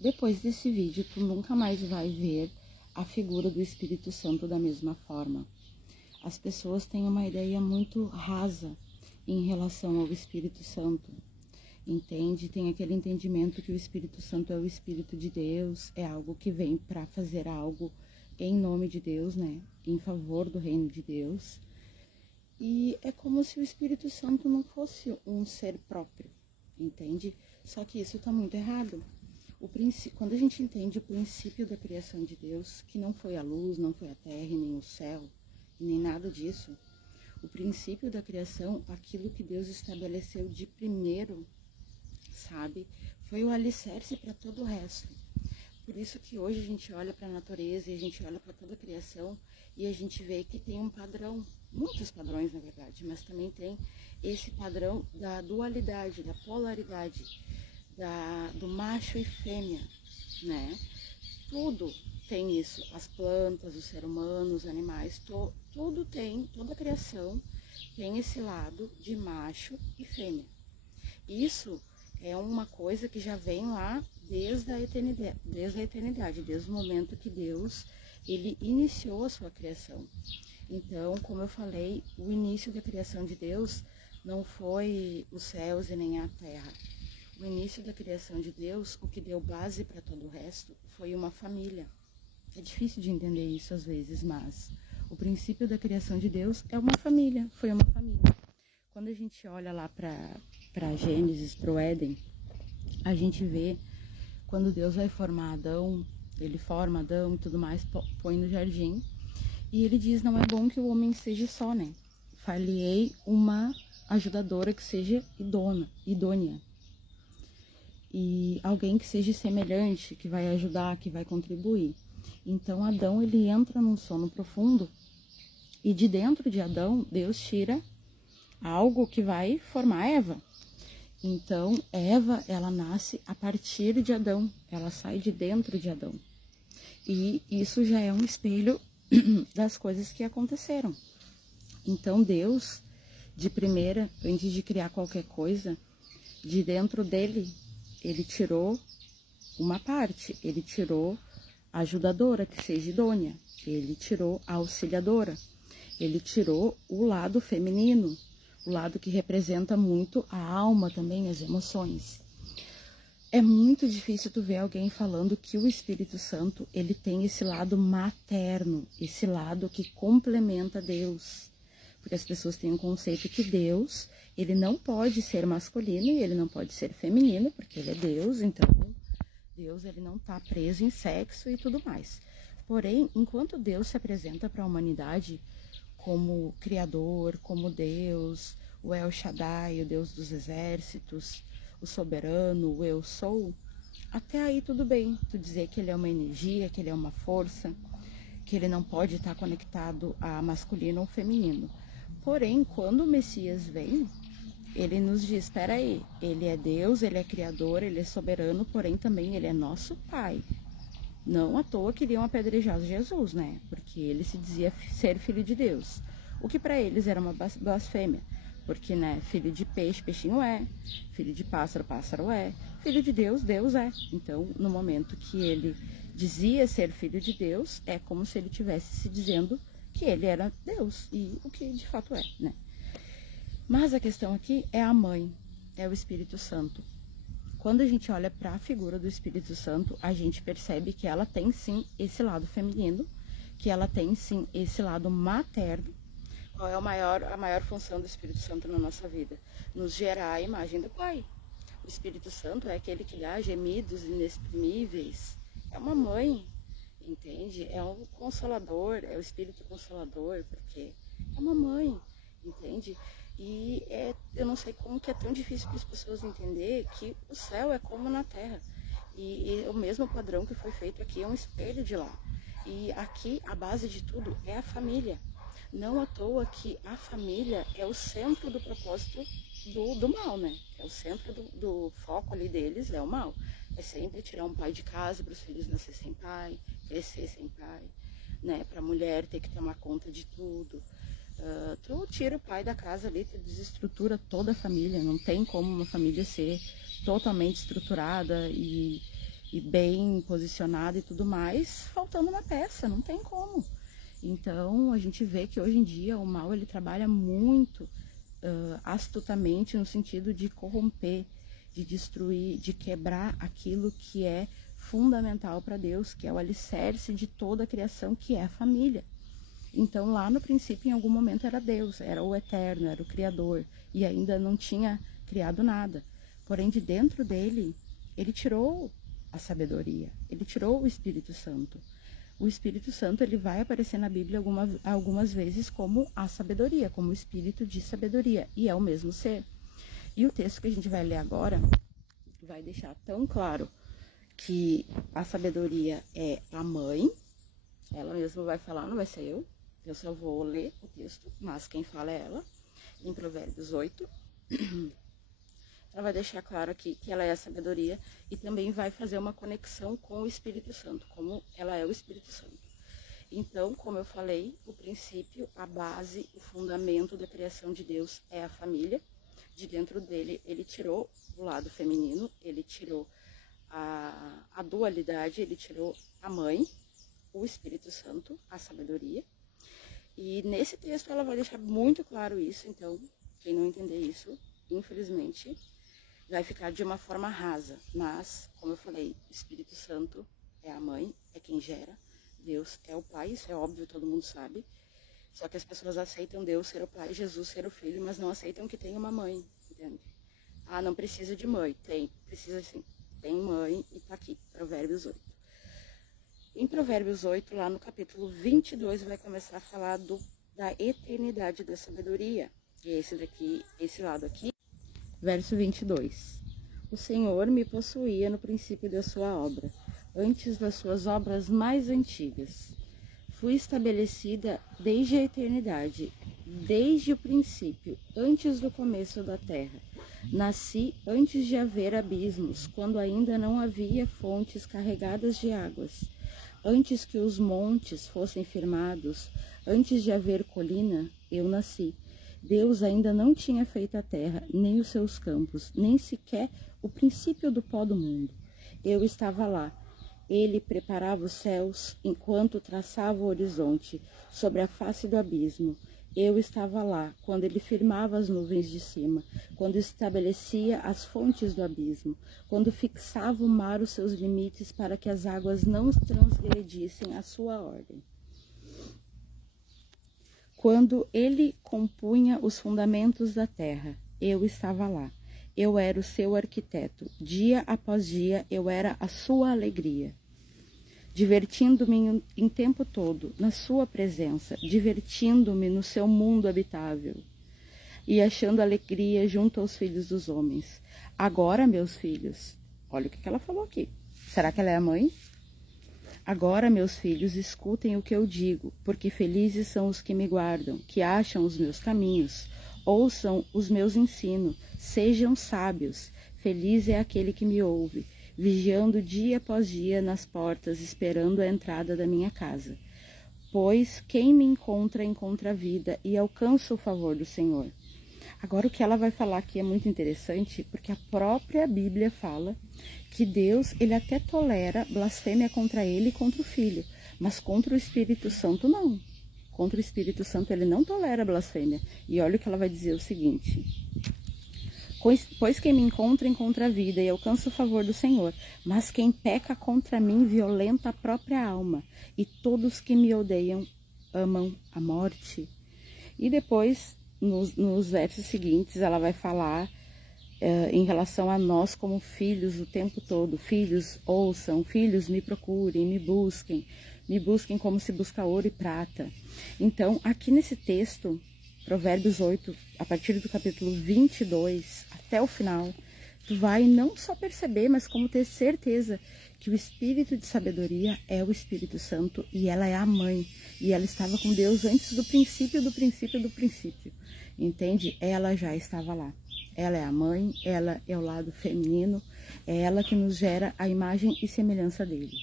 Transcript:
depois desse vídeo, tu nunca mais vai ver a figura do Espírito Santo da mesma forma. As pessoas têm uma ideia muito rasa em relação ao Espírito Santo, entende? Tem aquele entendimento que o Espírito Santo é o Espírito de Deus, é algo que vem para fazer algo em nome de Deus, né? Em favor do reino de Deus. E é como se o Espírito Santo não fosse um ser próprio, entende? Só que isso está muito errado. Quando a gente entende o princípio da criação de Deus, que não foi a luz, não foi a terra, nem o céu, nem nada disso, o princípio da criação, aquilo que Deus estabeleceu de primeiro, sabe, foi o alicerce para todo o resto. Por isso que hoje a gente olha para a natureza e a gente olha para toda a criação e a gente vê que tem um padrão, muitos padrões na verdade, mas também tem esse padrão da dualidade, da polaridade, do macho e fêmea, né? Tudo tem isso, as plantas, o ser humano, os animais, tudo tem, toda a criação tem esse lado de macho e fêmea. Isso é uma coisa que já vem lá desde a eternidade, desde o momento que Deus, ele iniciou a sua criação. Então, como eu falei, o início da criação de Deus não foi os céus e nem a terra. O início da criação de Deus, o que deu base para todo o resto, foi uma família. É difícil de entender isso às vezes, mas o princípio da criação de Deus é uma família, foi uma família. Quando a gente olha lá para Gênesis, para o Éden, a gente vê quando Deus vai formar Adão, ele forma Adão e tudo mais, põe no jardim, e ele diz, não é bom que o homem seja só, né? Far-lhe-ei uma ajudadora que seja idônea. E alguém que seja semelhante, que vai ajudar, que vai contribuir. Então Adão, ele entra num sono profundo e de dentro de Adão, Deus tira algo que vai formar Eva. Então Eva, ela nasce a partir de Adão, ela sai de dentro de Adão. E isso já é um espelho das coisas que aconteceram. Então Deus, de primeira, antes de criar qualquer coisa, de dentro dele, ele tirou uma parte, ele tirou a ajudadora, que seja idônea, ele tirou a auxiliadora, ele tirou o lado feminino, o lado que representa muito a alma também, as emoções. É muito difícil tu ver alguém falando que o Espírito Santo, ele tem esse lado materno, esse lado que complementa Deus. Porque as pessoas têm um conceito que Deus, ele não pode ser masculino e ele não pode ser feminino, porque ele é Deus, então Deus, ele não está preso em sexo e tudo mais. Porém, enquanto Deus se apresenta para a humanidade como Criador, como Deus, o El Shaddai, o Deus dos exércitos, o soberano, o Eu Sou, até aí tudo bem, tu dizer que ele é uma energia, que ele é uma força, que ele não pode estar conectado a masculino ou feminino. Porém, quando o Messias vem, ele nos diz, espera aí, ele é Deus, ele é Criador, ele é soberano, porém também ele é nosso Pai. Não à toa queriam apedrejar Jesus, né? Porque ele se dizia ser filho de Deus. O que para eles era uma blasfêmia. Porque, né, filho de peixe, peixinho é. Filho de pássaro, pássaro é. Filho de Deus, Deus é. Então, no momento que ele dizia ser filho de Deus, é como se ele estivesse se dizendo que ele era Deus. E o que de fato é, né? Mas a questão aqui é a mãe, é o Espírito Santo. Quando a gente olha para a figura do Espírito Santo, a gente percebe que ela tem sim esse lado feminino, que ela tem sim esse lado materno. Qual é a maior função do Espírito Santo na nossa vida? Nos gerar a imagem do Pai. O Espírito Santo é aquele que dá gemidos inexprimíveis. É uma mãe, entende? É um consolador, é o Espírito Consolador, porque é uma mãe, entende? E eu não sei como que é tão difícil para as pessoas entender que o céu é como na terra. E o mesmo padrão que foi feito aqui é um espelho de lá. E aqui a base de tudo é a família. Não à toa que a família é o centro do propósito do mal, né? É o centro do foco ali deles, é o mal. É sempre tirar um pai de casa para os filhos nascer sem pai, crescer sem pai, né? Para a mulher ter que tomar conta de tudo. Tu tira o pai da casa ali, tu desestrutura toda a família. Não tem como uma família ser totalmente estruturada e e bem posicionada e tudo mais, faltando uma peça, não tem como. Então, a gente vê que hoje em dia o mal ele trabalha muito astutamente no sentido de corromper, de destruir, de quebrar aquilo que é fundamental para Deus, que é o alicerce de toda a criação, que é a família. Então, lá no princípio, em algum momento, era Deus, era o Eterno, era o Criador, e ainda não tinha criado nada. Porém, de dentro dele, ele tirou a sabedoria, ele tirou o Espírito Santo. O Espírito Santo ele vai aparecer na Bíblia algumas vezes como a sabedoria, como o Espírito de sabedoria, e é o mesmo ser. E o texto que a gente vai ler agora vai deixar tão claro que a sabedoria é a mãe, ela mesma vai falar, não vai ser eu só vou ler o texto, mas quem fala é ela, em Provérbios 8. Ela vai deixar claro aqui que ela é a sabedoria e também vai fazer uma conexão com o Espírito Santo, como ela é o Espírito Santo. Então, como eu falei, o princípio, a base, o fundamento da criação de Deus é a família. De dentro dele, ele tirou o lado feminino, ele tirou a dualidade, ele tirou a mãe, o Espírito Santo, a sabedoria. E nesse texto ela vai deixar muito claro isso, então quem não entender isso, infelizmente, vai ficar de uma forma rasa. Mas, como eu falei, o Espírito Santo é a mãe, é quem gera, Deus é o pai, isso é óbvio, todo mundo sabe. Só que as pessoas aceitam Deus ser o pai, Jesus ser o filho, mas não aceitam que tem uma mãe, entende? Ah, não precisa de mãe, precisa sim, tem mãe e tá aqui, Provérbios 8. Em Provérbios 8, lá no capítulo 22, vai começar a falar da eternidade da sabedoria. E esse lado aqui, verso 22. O Senhor me possuía no princípio da sua obra, antes das suas obras mais antigas. Fui estabelecida desde a eternidade, desde o princípio, antes do começo da terra. Nasci antes de haver abismos, quando ainda não havia fontes carregadas de águas. Antes que os montes fossem firmados, antes de haver colina, eu nasci. Deus ainda não tinha feito a terra, nem os seus campos, nem sequer o princípio do pó do mundo. Eu estava lá. Ele preparava os céus enquanto traçava o horizonte sobre a face do abismo. Eu estava lá quando ele firmava as nuvens de cima, quando estabelecia as fontes do abismo, quando fixava o mar os seus limites para que as águas não transgredissem a sua ordem. Quando ele compunha os fundamentos da terra, eu estava lá. Eu era o seu arquiteto. Dia após dia, eu era a sua alegria. Divertindo-me em tempo todo na sua presença, divertindo-me no seu mundo habitável e achando alegria junto aos filhos dos homens. Agora, meus filhos, olha o que ela falou aqui. Será que ela é a mãe? Agora, meus filhos, escutem o que eu digo, porque felizes são os que me guardam, que acham os meus caminhos. Ouçam os meus ensinos, sejam sábios. Feliz é aquele que me ouve, vigiando dia após dia nas portas, esperando a entrada da minha casa. Pois quem me encontra, encontra a vida e alcança o favor do Senhor. Agora o que ela vai falar aqui é muito interessante, porque a própria Bíblia fala que Deus, ele até tolera blasfêmia contra ele e contra o Filho, mas contra o Espírito Santo não. Contra o Espírito Santo ele não tolera blasfêmia. E olha o que ela vai dizer o seguinte: pois quem me encontra, encontra a vida e alcança o favor do Senhor. Mas quem peca contra mim violenta a própria alma. E todos que me odeiam amam a morte. E depois, nos versos seguintes, ela vai falar em relação a nós como filhos o tempo todo. Filhos, ouçam, filhos, me procurem, me busquem como se busca ouro e prata. Então, aqui nesse texto, Provérbios 8, a partir do capítulo 22 até o final, tu vai não só perceber, mas como ter certeza que o Espírito de sabedoria é o Espírito Santo e ela é a mãe. E ela estava com Deus antes do princípio do princípio do princípio. Entende? Ela já estava lá. Ela é a mãe, ela é o lado feminino, é ela que nos gera a imagem e semelhança dele.